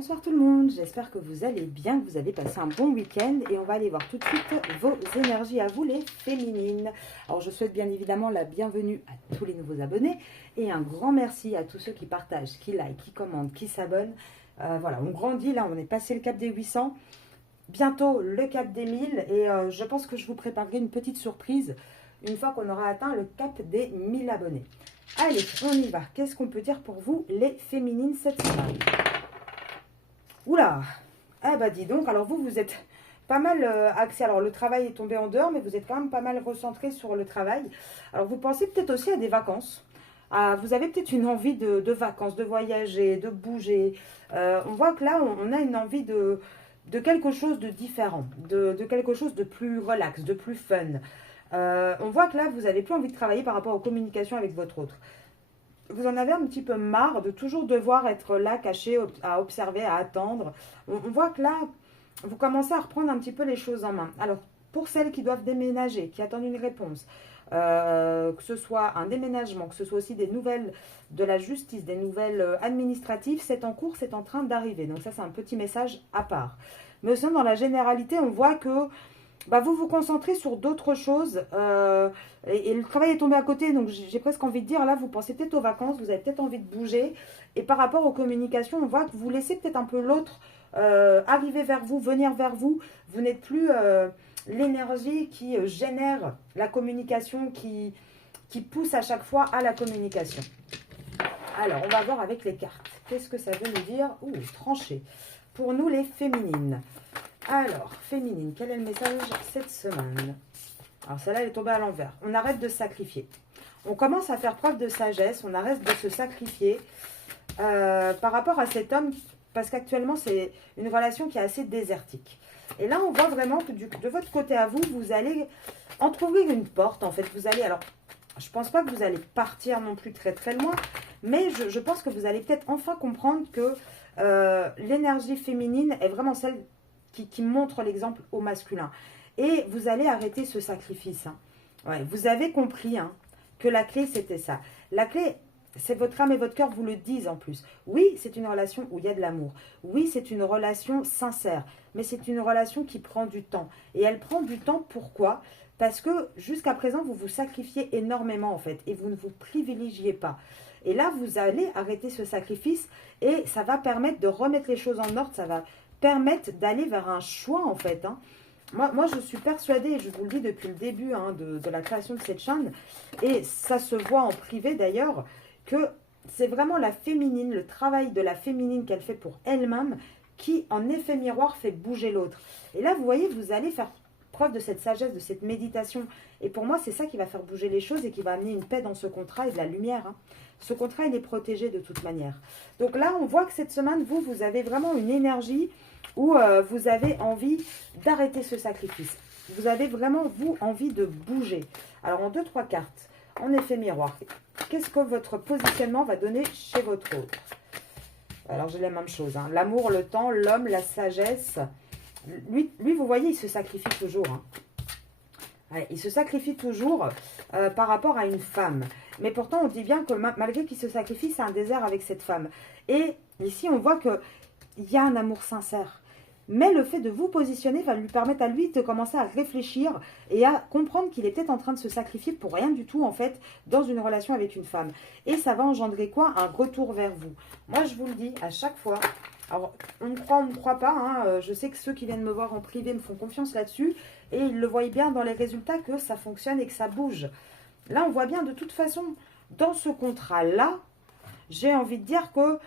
Bonsoir tout le monde, j'espère que vous allez bien, que vous avez passé un bon week-end et on va aller voir tout de suite vos énergies à vous les féminines. Alors je souhaite bien évidemment la bienvenue à tous les nouveaux abonnés et un grand merci à tous ceux qui partagent, qui like, qui commentent, qui s'abonnent. Voilà, on grandit là, on est passé le cap des 800, bientôt le cap des 1000 et je pense que je vous préparerai une petite surprise une fois qu'on aura atteint le cap des 1000 abonnés. Allez, on y va. Qu'est-ce qu'on peut dire pour vous les féminines cette semaine? Oula, ah bah dis donc, alors vous êtes pas mal axé, alors le travail est tombé en dehors, mais vous êtes quand même pas mal recentré sur le travail. Alors vous pensez peut-être aussi à des vacances. Vous avez peut-être une envie de vacances, de voyager, de bouger. On voit que là, on a une envie de quelque chose de différent, de quelque chose de plus relax, de plus fun. On voit que là, vous n'avez plus envie de travailler par rapport aux communications avec votre autre. Vous en avez un petit peu marre de toujours devoir être là, caché, à observer, à attendre. On voit que là, vous commencez à reprendre un petit peu les choses en main. Alors, pour celles qui doivent déménager, qui attendent une réponse, que ce soit un déménagement, que ce soit aussi des nouvelles de la justice, des nouvelles administratives, c'est en cours, c'est en train d'arriver. Donc ça, c'est un petit message à part. Mais sinon, dans la généralité, on voit que vous vous concentrez sur d'autres choses et le travail est tombé à côté, donc j'ai presque envie de dire, là, vous pensez peut-être aux vacances, vous avez peut-être envie de bouger, et par rapport aux communications, on voit que vous laissez peut-être un peu l'autre arriver vers vous, venir vers vous, vous n'êtes plus l'énergie qui génère la communication, qui pousse à chaque fois à la communication. Alors, on va voir avec les cartes. Qu'est-ce que ça veut nous dire? Ouh, tranché. Pour nous, les féminines. Alors, féminine, quel est le message cette semaine? Alors, celle-là, elle est tombée à l'envers. On arrête de se sacrifier. On commence à faire preuve de sagesse. On arrête de se sacrifier par rapport à cet homme, parce qu'actuellement, c'est une relation qui est assez désertique. Et là, on voit vraiment que de votre côté à vous, vous allez entrouvrir une porte, en fait. Vous allez, alors, je ne pense pas que vous allez partir non plus très très loin, mais je pense que vous allez peut-être enfin comprendre que l'énergie féminine est vraiment celle qui montre l'exemple au masculin. Et vous allez arrêter ce sacrifice. Hein. Ouais, vous avez compris que la clé, c'était ça. La clé, c'est votre âme et votre cœur vous le disent en plus. Oui, c'est une relation où il y a de l'amour. Oui, c'est une relation sincère. Mais c'est une relation qui prend du temps. Et elle prend du temps, pourquoi? Parce que jusqu'à présent, vous vous sacrifiez énormément en fait. Et vous ne vous privilégiez pas. Et là, vous allez arrêter ce sacrifice. Et ça va permettre de remettre les choses en ordre. Ça va permettre d'aller vers un choix en fait. Moi, je suis persuadée, et je vous le dis depuis le début de la création de cette chaîne, et ça se voit en privé d'ailleurs, que c'est vraiment la féminine, le travail de la féminine qu'elle fait pour elle-même, qui en effet miroir fait bouger l'autre. Et là, vous voyez, vous allez faire preuve de cette sagesse, de cette méditation. Et pour moi, c'est ça qui va faire bouger les choses et qui va amener une paix dans ce contrat et de la lumière. Ce contrat, il est protégé de toute manière. Donc là, on voit que cette semaine, vous avez vraiment une énergie où vous avez envie d'arrêter ce sacrifice. Vous avez vraiment, vous, envie de bouger. Alors, en 2-3 cartes, en effet miroir, qu'est-ce que votre positionnement va donner chez votre autre? Alors, j'ai la même chose. L'amour, le temps, l'homme, la sagesse. Lui, vous voyez, il se sacrifie toujours. Ouais, il se sacrifie toujours par rapport à une femme. Mais pourtant, on dit bien que malgré qu'il se sacrifie, c'est un désert avec cette femme. Et ici, on voit qu'il y a un amour sincère. Mais le fait de vous positionner va lui permettre à lui de commencer à réfléchir et à comprendre qu'il est peut-être en train de se sacrifier pour rien du tout, en fait, dans une relation avec une femme. Et ça va engendrer quoi? Un retour vers vous. Moi, je vous le dis à chaque fois. Alors, on me croit, on ne me croit pas. Je sais que ceux qui viennent me voir en privé me font confiance là-dessus. Et ils le voient bien dans les résultats que ça fonctionne et que ça bouge. Là, on voit bien de toute façon, dans ce contrat-là, j'ai envie de dire que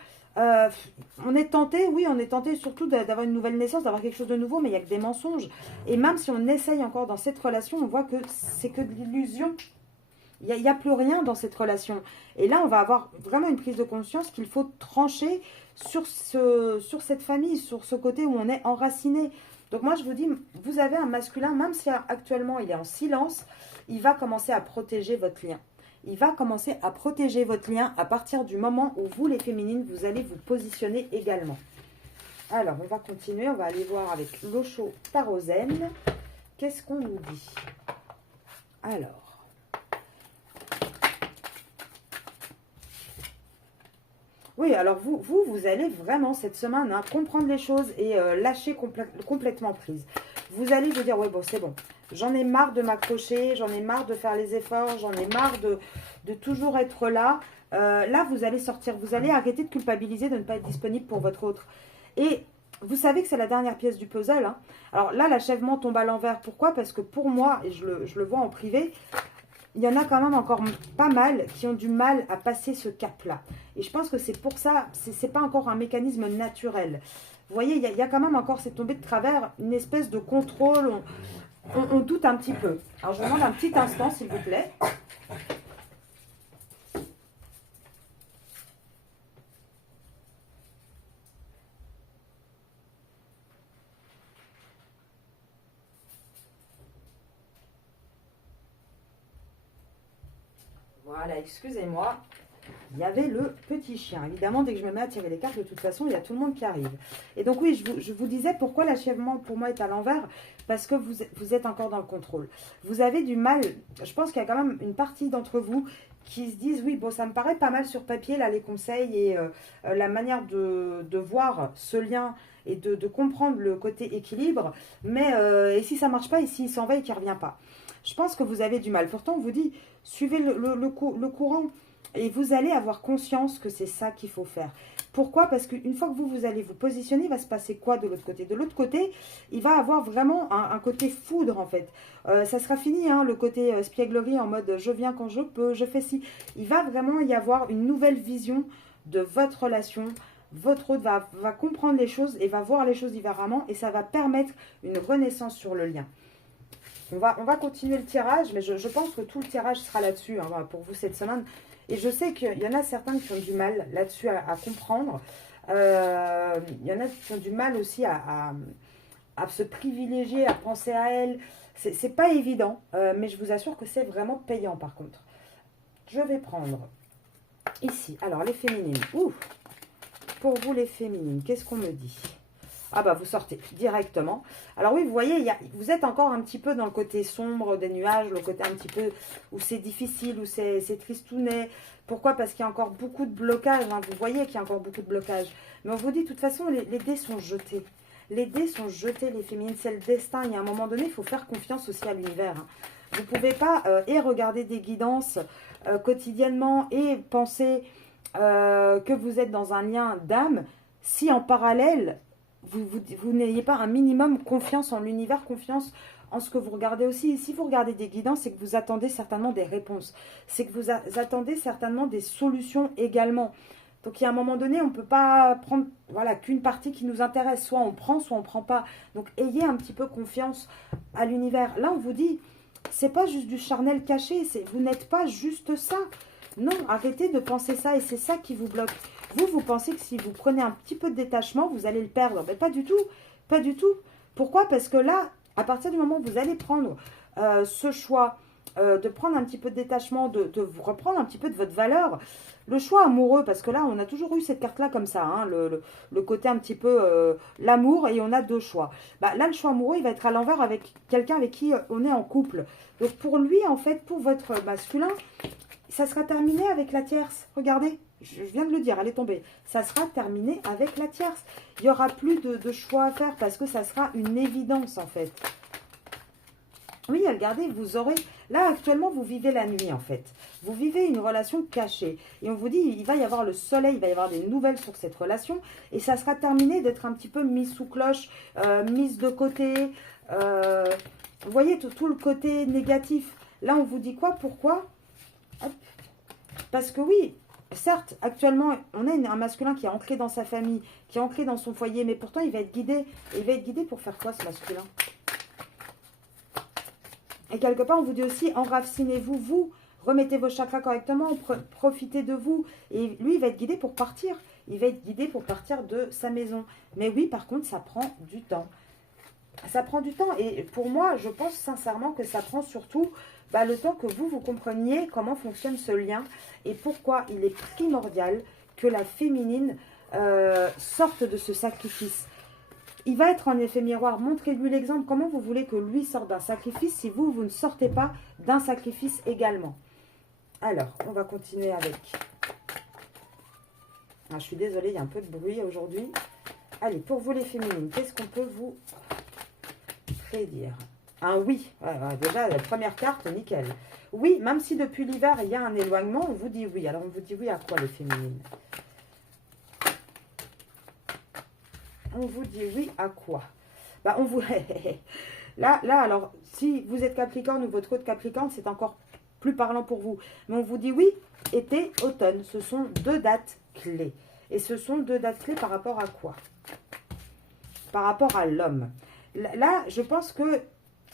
on est tenté, oui, on est tenté surtout d'avoir une nouvelle naissance, d'avoir quelque chose de nouveau, mais il n'y a que des mensonges. Et même si on essaye encore dans cette relation, on voit que c'est que de l'illusion. Il n'y a plus rien dans cette relation. Et là, on va avoir vraiment une prise de conscience qu'il faut trancher sur cette famille, sur ce côté où on est enraciné. Donc moi, je vous dis, vous avez un masculin, même si actuellement il est en silence, il va commencer à protéger votre lien. Il va commencer à protéger votre lien à partir du moment où vous, les féminines, vous allez vous positionner également. Alors, on va continuer. On va aller voir avec l'Osho Tarot-Zen. Qu'est-ce qu'on nous dit? Alors. Oui, alors vous allez vraiment cette semaine hein, comprendre les choses et lâcher complètement prise. Vous allez vous dire, ouais, bon, c'est bon. J'en ai marre de m'accrocher, j'en ai marre de faire les efforts, j'en ai marre de toujours être là. Là, vous allez sortir, vous allez arrêter de culpabiliser de ne pas être disponible pour votre autre. Et vous savez que c'est la dernière pièce du puzzle. Hein. Alors là, l'achèvement tombe à l'envers. Pourquoi? Parce que pour moi, et je le vois en privé, il y en a quand même encore pas mal qui ont du mal à passer ce cap-là. Et je pense que c'est pour ça, c'est pas encore un mécanisme naturel. Vous voyez, il y a quand même encore, c'est tombé de travers, une espèce de contrôle. On doute un petit peu. Alors, je vous demande un petit instant, s'il vous plaît. Voilà, excusez-moi. Il y avait le petit chien. Évidemment, dès que je me mets à tirer les cartes, de toute façon, il y a tout le monde qui arrive. Et donc oui, je vous disais pourquoi l'achèvement pour moi est à l'envers. Parce que vous êtes encore dans le contrôle. Vous avez du mal, je pense qu'il y a quand même une partie d'entre vous qui se disent, oui, bon, ça me paraît pas mal sur papier, là, les conseils et la manière de voir ce lien et de comprendre le côté équilibre. Mais et si ça marche pas, et s'il s'en va et qu'il ne revient pas? Je pense que vous avez du mal. Pourtant, on vous dit, suivez le courant. Et vous allez avoir conscience que c'est ça qu'il faut faire. Pourquoi? Parce qu'une fois que vous allez vous positionner, il va se passer quoi de l'autre côté? De l'autre côté, il va avoir vraiment un côté foudre en fait. Ça sera fini, hein, le côté spièglerie en mode je viens quand je peux, je fais ci. Il va vraiment y avoir une nouvelle vision de votre relation. Votre autre va comprendre les choses et va voir les choses différemment et ça va permettre une renaissance sur le lien. On va continuer le tirage, mais je pense que tout le tirage sera là-dessus hein, pour vous cette semaine. Et je sais qu'il y en a certains qui ont du mal là-dessus à comprendre. Il y en a qui ont du mal aussi à se privilégier, à penser à elles. C'est pas évident, mais je vous assure que c'est vraiment payant par contre. Je vais prendre ici, alors les féminines. Ouh, pour vous les féminines, qu'est-ce qu'on me dit? Ah bah vous sortez directement. Alors oui, vous voyez, vous êtes encore un petit peu dans le côté sombre des nuages, le côté un petit peu où c'est difficile, où c'est tristounet. Pourquoi? Parce qu'il y a encore beaucoup de blocages. Hein. Vous voyez qu'il y a encore beaucoup de blocages. Mais on vous dit, de toute façon, les dés sont jetés. Les dés sont jetés, les féminines. C'est le destin. Il y a un moment donné, il faut faire confiance aussi à l'univers. Hein. Vous ne pouvez pas et regarder des guidances quotidiennement et penser que vous êtes dans un lien d'âme si en parallèle vous n'ayez pas un minimum confiance en l'univers, confiance en ce que vous regardez aussi. Et si vous regardez des guidances, c'est que vous attendez certainement des réponses. C'est que vous attendez certainement des solutions également. Donc, il y a un moment donné, on ne peut pas prendre voilà, qu'une partie qui nous intéresse. Soit on prend, soit on ne prend pas. Donc, ayez un petit peu confiance à l'univers. Là, on vous dit, c'est pas juste du charnel caché. Vous n'êtes pas juste ça. Non, arrêtez de penser ça et c'est ça qui vous bloque. Vous pensez que si vous prenez un petit peu de détachement, vous allez le perdre. Mais pas du tout. Pas du tout. Pourquoi? Parce que là, à partir du moment où vous allez prendre ce choix de prendre un petit peu de détachement, de vous reprendre un petit peu de votre valeur, le choix amoureux, parce que là, on a toujours eu cette carte-là comme ça, hein, le côté un petit peu l'amour, et on a deux choix. Bah, là, le choix amoureux, il va être à l'envers avec quelqu'un avec qui on est en couple. Donc, pour lui, en fait, pour votre masculin, ça sera terminé avec la tierce. Regardez, je viens de le dire, elle est tombée. Ça sera terminé avec la tierce. Il n'y aura plus de choix à faire parce que ça sera une évidence en fait. Oui, regardez, vous aurez... Là, actuellement, vous vivez la nuit en fait. Vous vivez une relation cachée. Et on vous dit, il va y avoir le soleil, il va y avoir des nouvelles sur cette relation. Et ça sera terminé d'être un petit peu mis sous cloche, mise de côté. Vous voyez, tout le côté négatif. Là, on vous dit quoi? Pourquoi? Hop. Parce que oui, certes, actuellement, on a un masculin qui est ancré dans sa famille, qui est ancré dans son foyer, mais pourtant, il va être guidé. Et il va être guidé pour faire quoi, ce masculin? Et quelque part, on vous dit aussi, enracinez-vous, vous, remettez vos chakras correctement, profitez de vous. Et lui, il va être guidé pour partir. Il va être guidé pour partir de sa maison. Mais oui, par contre, ça prend du temps. Ça prend du temps. Et pour moi, je pense sincèrement que ça prend surtout le temps que vous compreniez comment fonctionne ce lien et pourquoi il est primordial que la féminine sorte de ce sacrifice. Il va être en effet miroir. Montrez-lui l'exemple. Comment vous voulez que lui sorte d'un sacrifice si vous ne sortez pas d'un sacrifice également? Alors, on va continuer avec Ah, je suis désolée, il y a un peu de bruit aujourd'hui. Allez, pour vous les féminines, qu'est-ce qu'on peut vous prédire? Un oui. Déjà, la première carte, nickel. Oui, même si depuis l'hiver, il y a un éloignement, on vous dit oui. Alors, on vous dit oui à quoi, les féminines? On vous dit oui à quoi? Bah, on vous... là, alors, si vous êtes Capricorne ou votre autre Capricorne, c'est encore plus parlant pour vous. Mais on vous dit oui, été, automne. Ce sont deux dates clés. Et ce sont deux dates clés par rapport à quoi? Par rapport à l'homme. Là, je pense que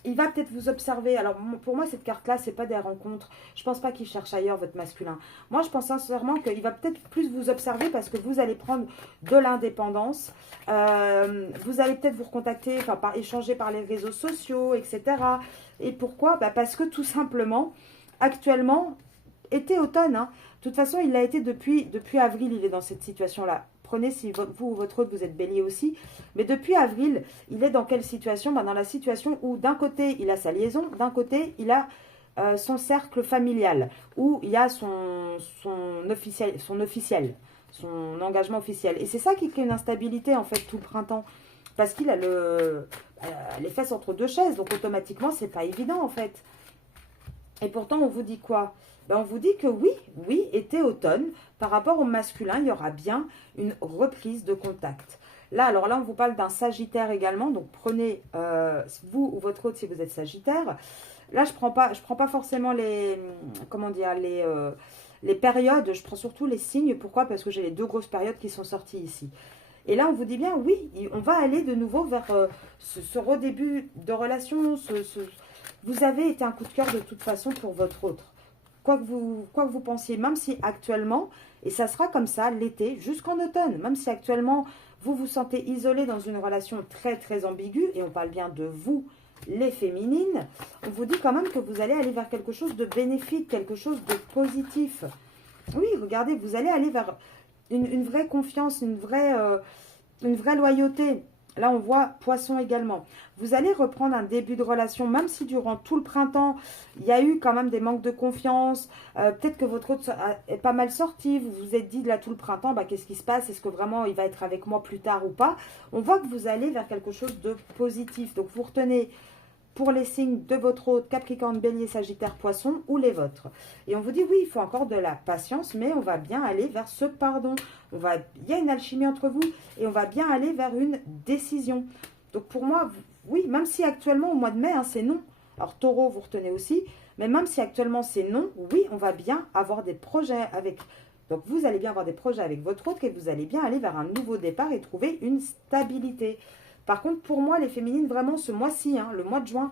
il va peut-être vous observer. Alors, pour moi, cette carte-là, c'est pas des rencontres. Je pense pas qu'il cherche ailleurs, votre masculin. Moi, je pense sincèrement qu'il va peut-être plus vous observer parce que vous allez prendre de l'indépendance. Vous allez peut-être vous recontacter, enfin, échanger par les réseaux sociaux, etc. Et pourquoi? Bah, parce que tout simplement, actuellement, été, automne, hein, de toute façon, il l'a été depuis avril, il est dans cette situation-là. Prenez si vous ou votre autre, vous êtes bélier aussi. Mais depuis avril, il est dans quelle situation? Dans la situation où d'un côté, il a sa liaison, d'un côté, il a son cercle familial, où il y a son officiel, son engagement officiel. Et c'est ça qui crée une instabilité, en fait, tout le printemps. Parce qu'il a les fesses entre deux chaises, donc automatiquement, c'est pas évident, en fait. Et pourtant, on vous dit quoi? On vous dit que oui, été, automne, par rapport au masculin, il y aura bien une reprise de contact. Là, alors là, on vous parle d'un Sagittaire également, donc prenez vous ou votre autre si vous êtes Sagittaire. Là, je prends pas forcément les périodes, je prends surtout les signes. Pourquoi? Parce que j'ai les deux grosses périodes qui sont sorties ici. Et là, on vous dit bien, oui, on va aller de nouveau vers ce redébut de relation. Vous avez été un coup de cœur de toute façon pour votre autre. Quoi que vous pensiez, même si actuellement, et ça sera comme ça l'été jusqu'en automne, même si actuellement vous vous sentez isolé dans une relation très très ambiguë, et on parle bien de vous, les féminines, on vous dit quand même que vous allez aller vers quelque chose de bénéfique, quelque chose de positif. Oui, regardez, vous allez aller vers une vraie confiance, une vraie loyauté. Là, on voit Poisson également. Vous allez reprendre un début de relation, même si durant tout le printemps, il y a eu quand même des manques de confiance. Peut-être que votre autre est pas mal sorti. Vous vous êtes dit, là, tout le printemps, qu'est-ce qui se passe? Est-ce que vraiment il va être avec moi plus tard ou pas? On voit que vous allez vers quelque chose de positif. Donc, vous retenez pour les signes de votre autre, Capricorne, Bélier, Sagittaire, Poisson ou les vôtres. Et on vous dit, oui, il faut encore de la patience, mais on va bien aller vers ce pardon. Il y a une alchimie entre vous et on va bien aller vers une décision. Donc pour moi, oui, même si actuellement au mois de mai, c'est non. Alors Taureau, vous retenez aussi, mais même si actuellement c'est non, oui, on va bien avoir des projets avec... Donc vous allez bien avoir des projets avec votre autre et vous allez bien aller vers un nouveau départ et trouver une stabilité. Par contre, pour moi, les féminines, vraiment, ce mois-ci, le mois de juin,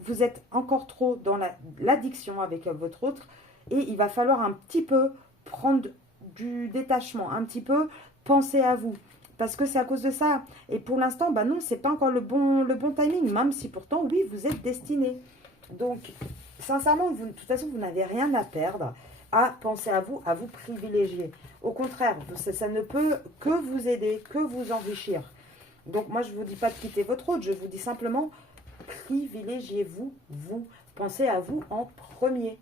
vous êtes encore trop dans l'addiction avec votre autre. Et il va falloir un petit peu prendre du détachement, un petit peu penser à vous. Parce que c'est à cause de ça. Et pour l'instant, non, c'est pas encore le bon timing. Même si pourtant, oui, vous êtes destiné. Donc, sincèrement, de toute façon, vous n'avez rien à perdre à penser à vous privilégier. Au contraire, ça ne peut que vous aider, que vous enrichir. Donc, moi, je ne vous dis pas de quitter votre autre. Je vous dis simplement, privilégiez-vous, vous. Pensez à vous en premier.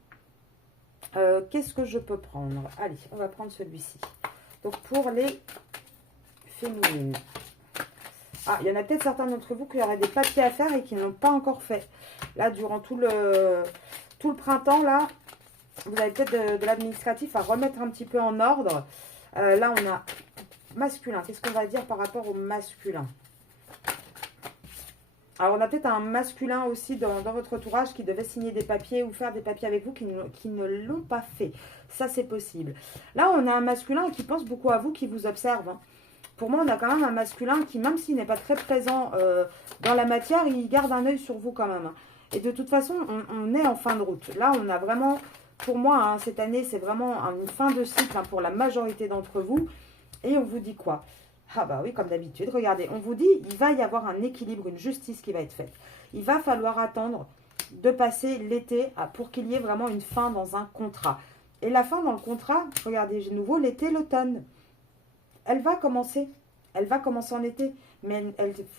Qu'est-ce que je peux prendre? Allez, on va prendre celui-ci. Donc, pour les féminines. Ah, il y en a peut-être certains d'entre vous qui auraient des papiers à faire et qui n'ont pas encore fait. Là, durant tout le printemps, là, vous avez peut-être de l'administratif à remettre un petit peu en ordre. Là, on a... masculin, qu'est-ce qu'on va dire par rapport au masculin? Alors, on a peut-être un masculin aussi dans votre entourage qui devait signer des papiers ou faire des papiers avec vous qui ne l'ont pas fait. Ça, c'est possible. Là, on a un masculin qui pense beaucoup à vous, qui vous observe. Pour moi, on a quand même un masculin qui, même s'il n'est pas très présent dans la matière, il garde un œil sur vous quand même. Et de toute façon, on est en fin de route. Là, on a vraiment, pour moi, cette année, c'est vraiment une fin de cycle pour la majorité d'entre vous. Et on vous dit quoi? Ah bah oui, comme d'habitude, regardez, on vous dit, il va y avoir un équilibre, une justice qui va être faite. Il va falloir attendre de passer l'été pour qu'il y ait vraiment une fin dans un contrat. Et la fin dans le contrat, regardez, de nouveau, l'été, l'automne, elle va commencer. elle va commencer en été, mais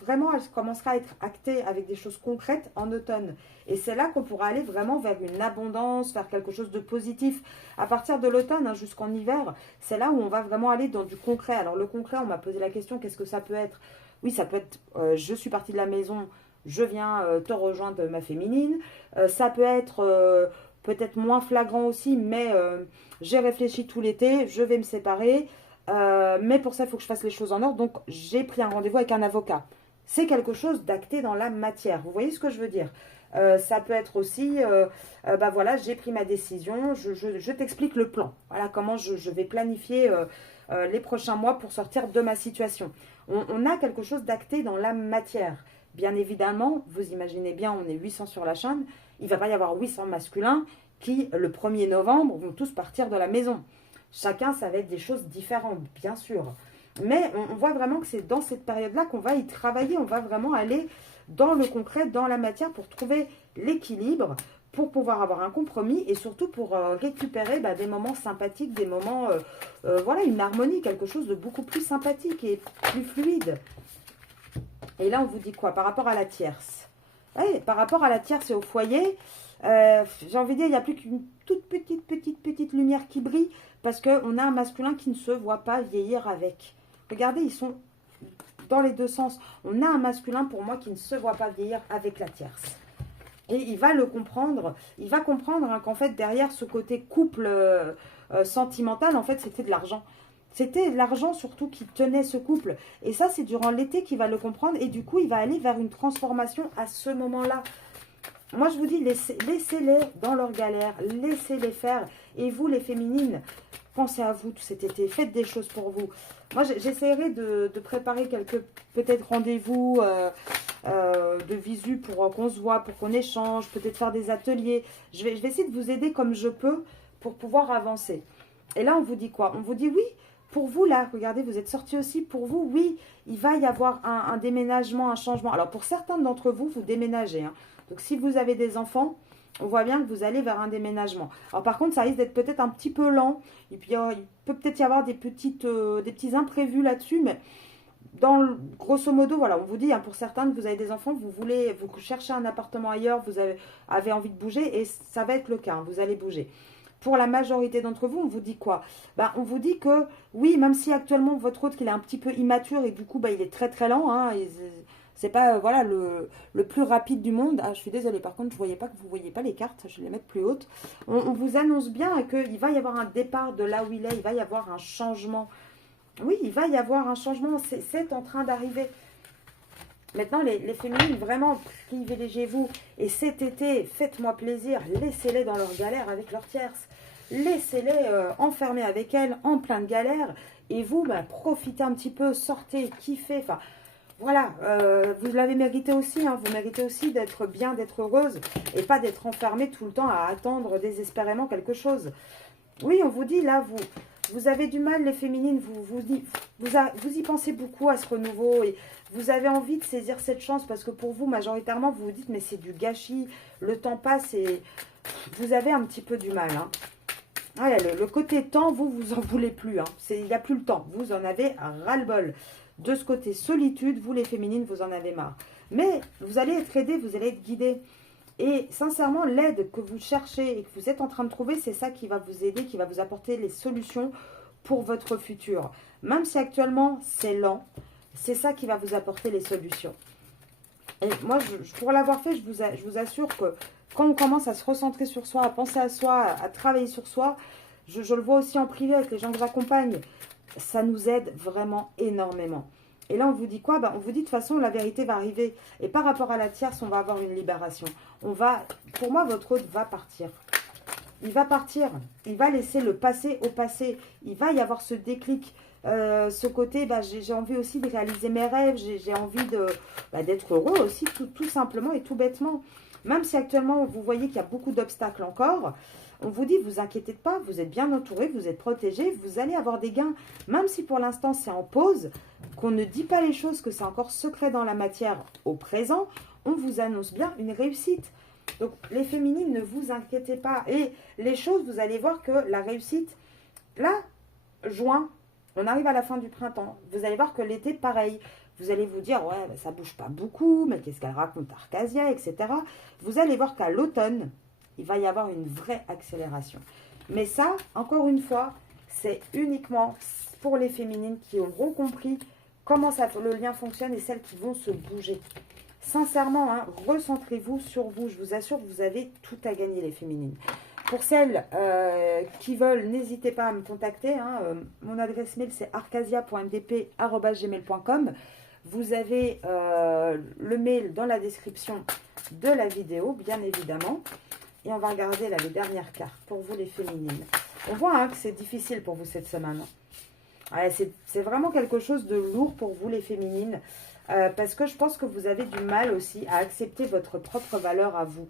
vraiment, elle commencera à être actée avec des choses concrètes en automne. Et c'est là qu'on pourra aller vraiment vers une abondance, vers quelque chose de positif. À partir de l'automne, hein, jusqu'en hiver, c'est là où on va vraiment aller dans du concret. Alors le concret, on m'a posé la question, qu'est-ce que ça peut être? Oui, ça peut être, je suis partie de la maison, je viens te rejoindre ma féminine. Ça peut être peut-être moins flagrant aussi, mais j'ai réfléchi tout l'été, je vais me séparer. Mais pour ça, il faut que je fasse les choses en ordre. Donc, j'ai pris un rendez-vous avec un avocat. C'est quelque chose d'acté dans la matière. Vous voyez ce que je veux dire? Ça peut être aussi, bah voilà, j'ai pris ma décision, je t'explique le plan. Voilà comment je vais planifier les prochains mois pour sortir de ma situation. On a quelque chose d'acté dans la matière. Bien évidemment, vous imaginez bien, on est 800 sur la chaîne, il ne va pas y avoir 800 masculins qui, le 1er novembre, vont tous partir de la maison. Chacun, ça va être des choses différentes, bien sûr. Mais on voit vraiment que c'est dans cette période-là qu'on va y travailler. On va vraiment aller dans le concret, dans la matière pour trouver l'équilibre, pour pouvoir avoir un compromis et surtout pour récupérer des moments sympathiques, des moments, voilà, une harmonie, quelque chose de beaucoup plus sympathique et plus fluide. Et là, on vous dit quoi? Par rapport à la tierce. Ouais, par rapport à la tierce et au foyer, j'ai envie de dire, il n'y a plus qu'une toute petite lumière qui brille parce qu'on a un masculin qui ne se voit pas vieillir avec. Regardez, ils sont dans les deux sens. On a un masculin, pour moi, qui ne se voit pas vieillir avec la tierce. Et il va le comprendre. Il va comprendre hein, qu'en fait, derrière ce côté couple sentimental, en fait, c'était de l'argent. C'était l'argent surtout qui tenait ce couple. Et ça, c'est durant l'été qu'il va le comprendre. Et du coup, il va aller vers une transformation à ce moment-là. Moi, je vous dis, laissez-les dans leur galère. Laissez-les faire. Et vous, les féminines, pensez à vous tout cet été. Faites des choses pour vous. Moi, j'essaierai de préparer quelques, peut-être, rendez-vous de visu pour qu'on se voit, pour qu'on échange. Peut-être faire des ateliers. Je vais essayer de vous aider comme je peux pour pouvoir avancer. Et là, on vous dit quoi? On vous dit oui. Pour vous, là, regardez, vous êtes sortis aussi. Pour vous, oui, il va y avoir un déménagement, un changement. Alors, pour certains d'entre vous, vous déménagez. Hein. Donc, si vous avez des enfants, on voit bien que vous allez vers un déménagement. Alors, par contre, ça risque d'être peut-être un petit peu lent. Et puis, il peut peut-être y avoir des petits imprévus là-dessus. Mais, grosso modo, voilà, on vous dit, hein, pour certains, vous avez des enfants, vous cherchez un appartement ailleurs, vous avez envie de bouger. Et ça va être le cas, hein, vous allez bouger. Pour la majorité d'entre vous, on vous dit quoi? On vous dit que, oui, même si actuellement votre hôte qu'il est un petit peu immature et du coup, il est très très lent, hein, c'est pas voilà, le plus rapide du monde. Ah, je suis désolée, par contre, vous ne voyez pas les cartes, je vais les mettre plus hautes. On vous annonce bien qu'il va y avoir un départ de là où il est, il va y avoir un changement. Oui, il va y avoir un changement, c'est en train d'arriver. Maintenant, les féminines, vraiment, privilégiez-vous. Et cet été, faites-moi plaisir, laissez-les dans leur galère avec leur tierce. Laissez-les enfermés avec elles, en plein de galère. Et vous, profitez un petit peu, sortez, kiffez. Enfin, voilà, vous l'avez mérité aussi. Hein, vous méritez aussi d'être bien, d'être heureuse. Et pas d'être enfermée tout le temps à attendre désespérément quelque chose. Oui, on vous dit, là, vous avez du mal, les féminines, vous y pensez beaucoup à ce renouveau et vous avez envie de saisir cette chance parce que pour vous, majoritairement, vous vous dites, mais c'est du gâchis, le temps passe et vous avez un petit peu du mal. Hein. Voilà, le côté temps, vous en voulez plus. Hein. Il n'y a plus le temps, vous en avez ras-le-bol. De ce côté solitude, vous les féminines, vous en avez marre. Mais vous allez être aidés, vous allez être guidés. Et sincèrement, l'aide que vous cherchez et que vous êtes en train de trouver, c'est ça qui va vous aider, qui va vous apporter les solutions pour votre futur. Même si actuellement, c'est lent, c'est ça qui va vous apporter les solutions. Et moi, pour l'avoir fait, je vous assure que quand on commence à se recentrer sur soi, à penser à soi, à travailler sur soi, je le vois aussi en privé avec les gens que j'accompagne, ça nous aide vraiment énormément. Et là, on vous dit quoi? On vous dit de toute façon, la vérité va arriver. Et par rapport à la tierce, on va avoir une libération. Pour moi, votre hôte va partir. Il va partir. Il va laisser le passé au passé. Il va y avoir ce déclic. Ce côté, j'ai envie aussi de réaliser mes rêves. J'ai envie d'être heureux aussi, tout simplement et tout bêtement. Même si actuellement, vous voyez qu'il y a beaucoup d'obstacles encore, on vous dit, vous inquiétez pas, vous êtes bien entouré, vous êtes protégé, vous allez avoir des gains. Même si pour l'instant, c'est en pause, qu'on ne dit pas les choses, que c'est encore secret dans la matière au présent, on vous annonce bien une réussite. Donc, les féminines, ne vous inquiétez pas. Et les choses, vous allez voir que la réussite, là, juin, On arrive à la fin du printemps. Vous allez voir que l'été, pareil. Vous allez vous dire, ouais, bah, ça bouge pas beaucoup, mais qu'est-ce qu'elle raconte Arcasia, etc. Vous allez voir qu'à l'automne, il va y avoir une vraie accélération. Mais ça, encore une fois, c'est uniquement pour les féminines qui auront compris comment le lien fonctionne et celles qui vont se bouger. Sincèrement, hein, recentrez-vous sur vous. Je vous assure que vous avez tout à gagner, les féminines. Pour celles qui veulent, n'hésitez pas à me contacter. Hein, mon adresse mail, c'est arcasia.mdp@gmail.com. Vous avez le mail dans la description de la vidéo, bien évidemment. Et on va regarder là, les dernières cartes pour vous, les féminines. On voit hein, que c'est difficile pour vous cette semaine. Ouais, c'est vraiment quelque chose de lourd pour vous, les féminines. Parce que je pense que vous avez du mal aussi à accepter votre propre valeur à vous.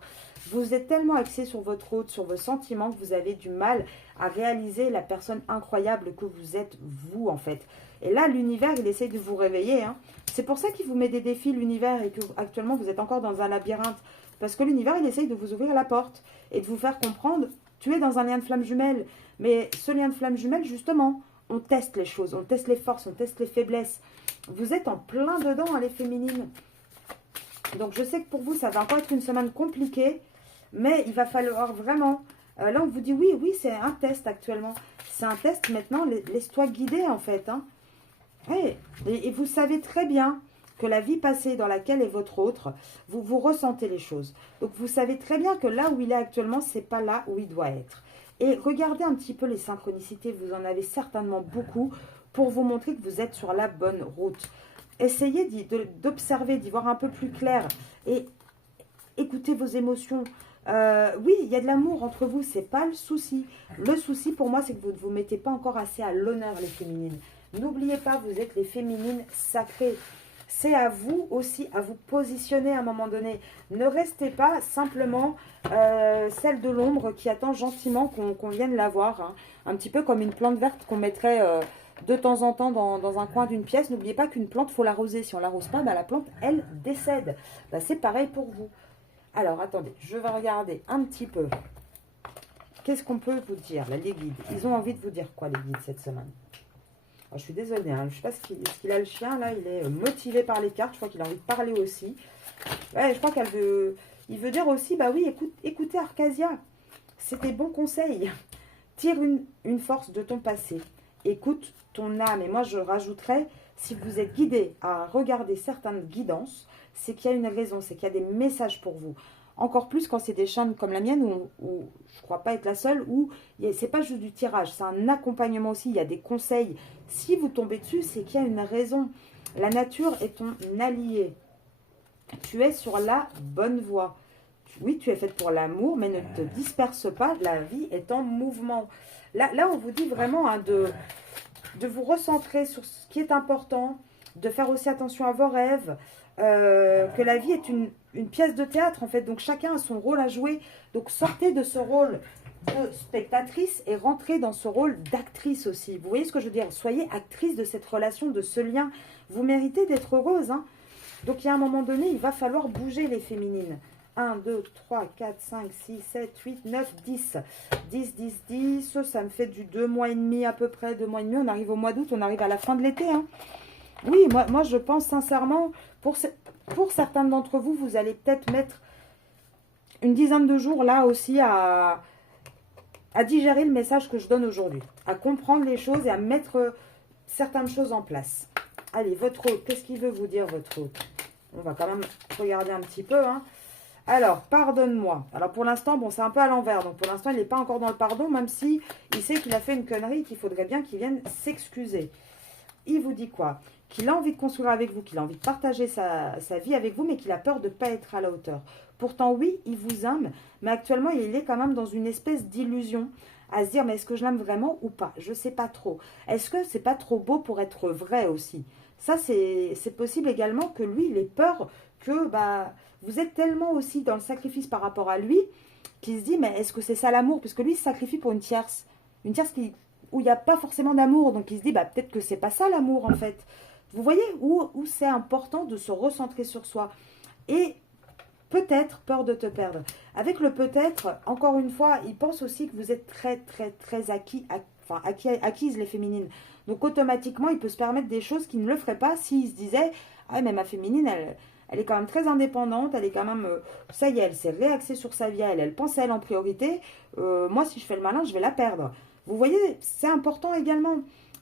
Vous êtes tellement axé sur votre autre, sur vos sentiments, que vous avez du mal à réaliser la personne incroyable que vous êtes, vous, en fait. Et là, l'univers, il essaye de vous réveiller. Hein. C'est pour ça qu'il vous met des défis, l'univers, et que actuellement, vous êtes encore dans un labyrinthe. Parce que l'univers, il essaye de vous ouvrir la porte et de vous faire comprendre, tu es dans un lien de flamme jumelle. Mais ce lien de flamme jumelle, justement, on teste les choses, on teste les forces, on teste les faiblesses. Vous êtes en plein dedans, hein, les féminines. Donc, je sais que pour vous, ça va encore être une semaine compliquée. Mais il va falloir vraiment... là, on vous dit, oui, oui, c'est un test actuellement. C'est un test maintenant. Laisse-toi guider, en fait. Hein. Et vous savez très bien que la vie passée dans laquelle est votre autre, vous ressentez les choses. Donc, vous savez très bien que là où il est actuellement, c'est pas là où il doit être. Et regardez un petit peu les synchronicités. Vous en avez certainement beaucoup pour vous montrer que vous êtes sur la bonne route. Essayez d'observer, d'y voir un peu plus clair. Et écoutez vos émotions. Oui, il y a de l'amour entre vous, c'est pas le souci. Le souci pour moi, c'est que vous ne vous mettez pas encore assez à l'honneur, les féminines. N'oubliez pas, vous êtes les féminines sacrées. C'est à vous aussi à vous positionner à un moment donné. Ne restez pas simplement celle de l'ombre qui attend gentiment qu'on vienne la voir. Hein. Un petit peu comme une plante verte qu'on mettrait de temps en temps dans un coin d'une pièce. N'oubliez pas qu'une plante, il faut l'arroser. Si on ne l'arrose pas, bah, la plante, elle décède. Bah, c'est pareil pour vous. Alors, attendez, je vais regarder un petit peu. Qu'est-ce qu'on peut vous dire, là, les guides? Ils ont envie de vous dire quoi, les guides, cette semaine? Alors, je suis désolée, hein, je ne sais pas ce qu'il a, le chien, là. Il est motivé par les cartes. Je crois qu'il a envie de parler aussi. Ouais, je crois il veut dire aussi, bah oui, écoutez, Arcasia. C'est des bons conseils. Tire une force de ton passé. Écoute ton âme. Et moi, je rajouterais, si vous êtes guidé à regarder certaines guidances, c'est qu'il y a une raison, c'est qu'il y a des messages pour vous. Encore plus quand c'est des chaînes comme la mienne, où je ne crois pas être la seule, où ce n'est pas juste du tirage, c'est un accompagnement aussi, il y a des conseils. Si vous tombez dessus, c'est qu'il y a une raison. La nature est ton allié. Tu es sur la bonne voie. Oui, tu es faite pour l'amour, mais ne te disperse pas, la vie est en mouvement. Là on vous dit vraiment hein, de vous recentrer sur ce qui est important, de faire aussi attention à vos rêves, que la vie est une pièce de théâtre en fait, donc chacun a son rôle à jouer, donc sortez de ce rôle de spectatrice et rentrez dans ce rôle d'actrice aussi, vous voyez ce que je veux dire, soyez actrice de cette relation, de ce lien, vous méritez d'être heureuse, hein. Donc il y a un moment donné, il va falloir bouger les féminines. 1, 2, 3, 4, 5, 6, 7, 8, 9, 10. 10, 10, 10. Ça me fait du 2 mois et demi à peu près. 2 mois et demi. On arrive au mois d'août. On arrive à la fin de l'été. Hein. Oui, moi, je pense sincèrement, pour certains d'entre vous, vous allez peut-être mettre une dizaine de jours là aussi à digérer le message que je donne aujourd'hui. À comprendre les choses et à mettre certaines choses en place. Allez, votre hôte, qu'est-ce qu'il veut vous dire, votre hôte? On va quand même regarder un petit peu, hein. Alors, pardonne-moi. Alors, pour l'instant, bon, c'est un peu à l'envers. Donc, pour l'instant, il n'est pas encore dans le pardon, même si il sait qu'il a fait une connerie, qu'il faudrait bien qu'il vienne s'excuser. Il vous dit quoi? Qu'il a envie de construire avec vous, qu'il a envie de partager sa vie avec vous, mais qu'il a peur de ne pas être à la hauteur. Pourtant, oui, il vous aime, mais actuellement, il est quand même dans une espèce d'illusion à se dire, mais est-ce que je l'aime vraiment ou pas? Je ne sais pas trop. Est-ce que c'est pas trop beau pour être vrai aussi? Ça, c'est possible également que lui, il ait peur que vous êtes tellement aussi dans le sacrifice par rapport à lui qu'il se dit, mais est-ce que c'est ça l'amour? Parce que lui, il se sacrifie pour une tierce où il n'y a pas forcément d'amour. Donc, il se dit, peut-être que c'est pas ça l'amour, en fait. Vous voyez où c'est important de se recentrer sur soi. Et peut-être peur de te perdre. Avec le peut-être, encore une fois, il pense aussi que vous êtes très, très, très acquises les féminines. Donc automatiquement, il peut se permettre des choses qu'il ne le ferait pas s'il se disait, ah mais ma féminine, elle est quand même très indépendante, elle est quand même, ça y est, elle s'est réaxée sur sa vie, elle pense à elle en priorité. Moi, si je fais le malin, je vais la perdre. Vous voyez, c'est important également.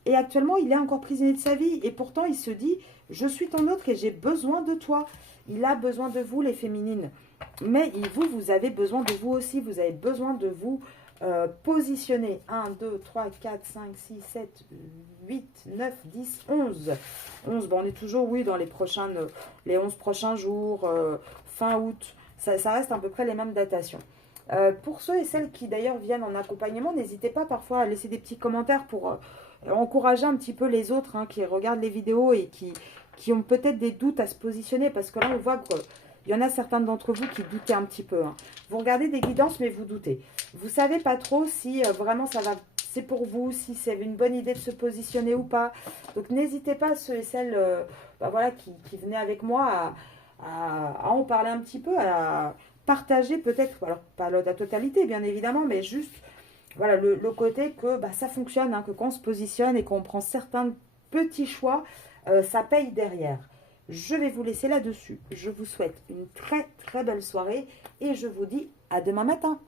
Et actuellement, il est encore prisonnier de sa vie. Et pourtant, il se dit, je suis ton autre et j'ai besoin de toi. Il a besoin de vous, les féminines. Mais vous, vous avez besoin de vous aussi. Vous avez besoin de vous positionner. 1, 2, 3, 4, 5, 6, 7, 8, 9, 10, 11. 11, bon, on est toujours, oui, dans les 11 prochains jours, fin août. Ça reste à peu près les mêmes datations. Pour ceux et celles qui d'ailleurs viennent en accompagnement, n'hésitez pas parfois à laisser des petits commentaires pour encourager un petit peu les autres qui regardent les vidéos et qui ont peut-être des doutes à se positionner. Parce que là, on voit qu'il y en a certains d'entre vous qui doutaient un petit peu. Vous regardez des guidances, mais vous doutez. Vous ne savez pas trop si vraiment c'est pour vous, si c'est une bonne idée de se positionner ou pas. Donc, n'hésitez pas, ceux et celles voilà, qui venaient avec moi à en parler un petit peu, à partager peut-être, alors pas la totalité bien évidemment, mais juste voilà, le côté que ça fonctionne, que quand on se positionne et qu'on prend certains petits choix, ça paye derrière. Je vais vous laisser là-dessus. Je vous souhaite une très très belle soirée et je vous dis à demain matin.